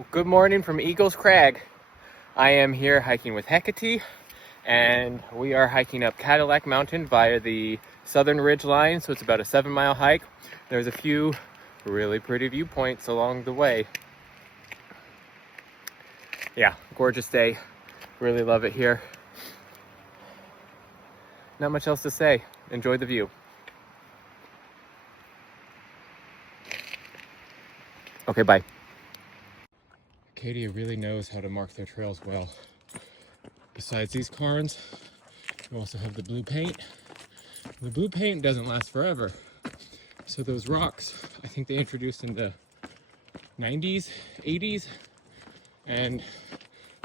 Well, good morning from Eagles Crag. I am here hiking with Hecate, and we are hiking up Cadillac Mountain via the southern ridge line, so it's about a 7-mile hike. There's a few really pretty viewpoints along the way. Yeah, gorgeous day. Really love it here. Not much else to say. Enjoy the view. Okay, bye. Acadia really knows how to mark their trails well. Besides these cairns, you also have the blue paint. The blue paint doesn't last forever. So those rocks, I think they introduced in the 90s, 80s, and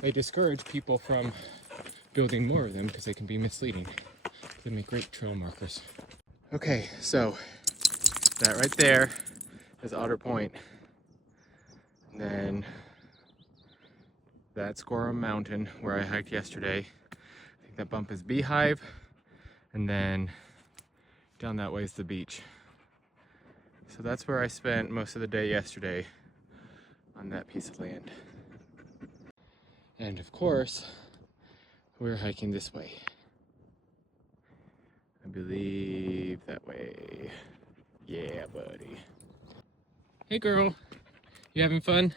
they discourage people from building more of them because they can be misleading. They make great trail markers. Okay, so that right there is Otter Point. And then that's Gorham Mountain where I hiked yesterday. I think that bump is Beehive, and then down that way is the beach. So that's where I spent most of the day yesterday, on that piece of land. And of course, we're hiking this way. I believe that way. Yeah, buddy. Hey girl, you having fun?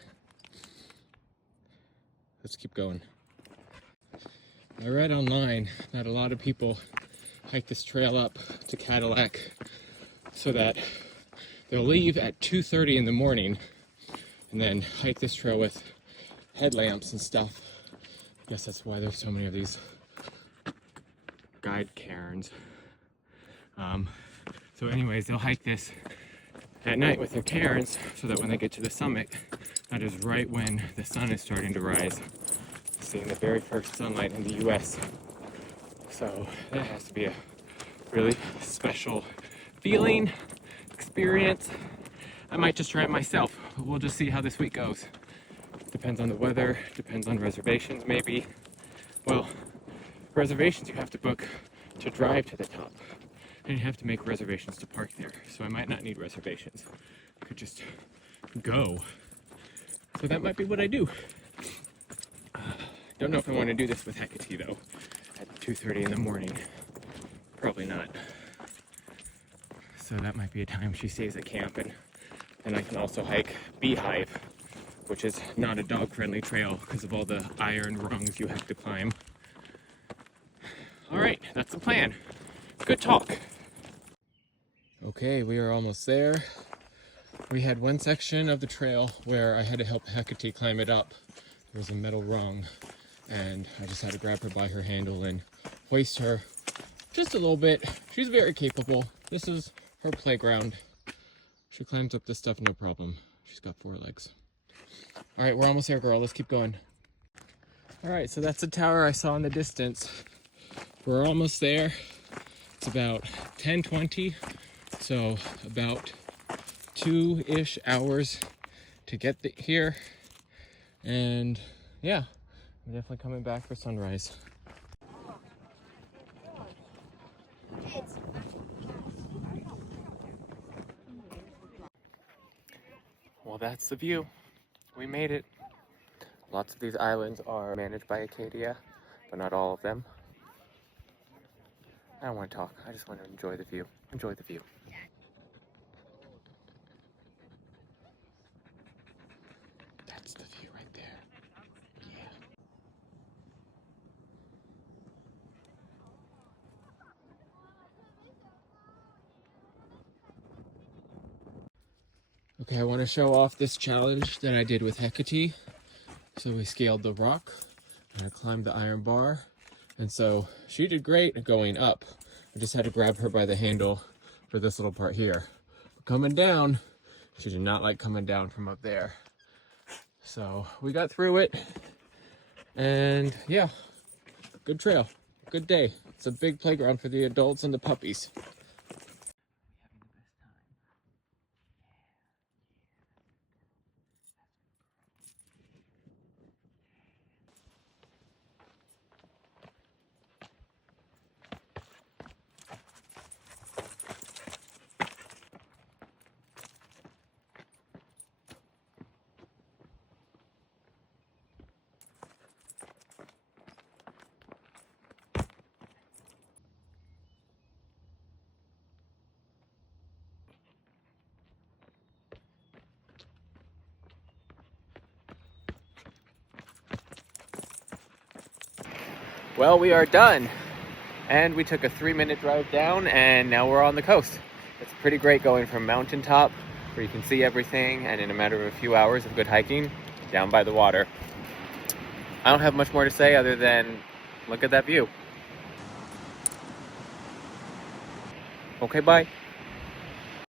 Let's keep going. I read online that a lot of people hike this trail up to Cadillac so that they'll leave at 2:30 in the morning and then hike this trail with headlamps and stuff. I guess that's why there's so many of these guide cairns. So anyways, they'll hike this at night with their cairns so that when they get to the summit, that is right when the sun is starting to rise. Seeing the very first sunlight in the US. So that has to be a really special feeling, experience. I might just try it myself, but we'll just see how this week goes. Depends on the weather, depends on reservations maybe. Well, reservations you have to book to drive to the top, and you have to make reservations to park there. So I might not need reservations. I could just go. So that might be what I do. Don't know if I want to do this with Hecate though, at 2:30 in the morning. Probably not. So that might be a time she stays at camp, and then I can also hike Beehive, which is not a dog-friendly trail because of all the iron rungs you have to climb. All right, that's the plan. Good talk. Okay, we are almost there. We had one section of the trail where I had to help Hecate climb it up. There was a metal rung, and I just had to grab her by her handle and hoist her just a little bit. She's very capable. This is her playground. She climbs up this stuff no problem. She's got 4 legs. All right, we're almost there, girl. Let's keep going. All right, so that's the tower I saw in the distance. We're almost there. It's about 10:20, so about 2-ish hours to get here. And yeah, I'm definitely coming back for sunrise. Well, that's the view. We made it. Lots of these islands are managed by Acadia, but not all of them. I don't want to talk. I just want to enjoy the view. Enjoy the view. That's the view right there. Yeah. Okay, I want to show off this challenge that I did with Hecate. So we scaled the rock, and I climbed the iron bar, and so she did great going up. I just had to grab her by the handle for this little part here. But coming down, she did not like coming down from up there. So we got through it, and yeah, good trail, good day. It's a big playground for the adults and the puppies. Well, we are done. And we took a 3-minute drive down, and now we're on the coast. It's pretty great going from mountaintop, where you can see everything, and in a matter of a few hours of good hiking, down by the water. I don't have much more to say other than look at that view. Okay, bye.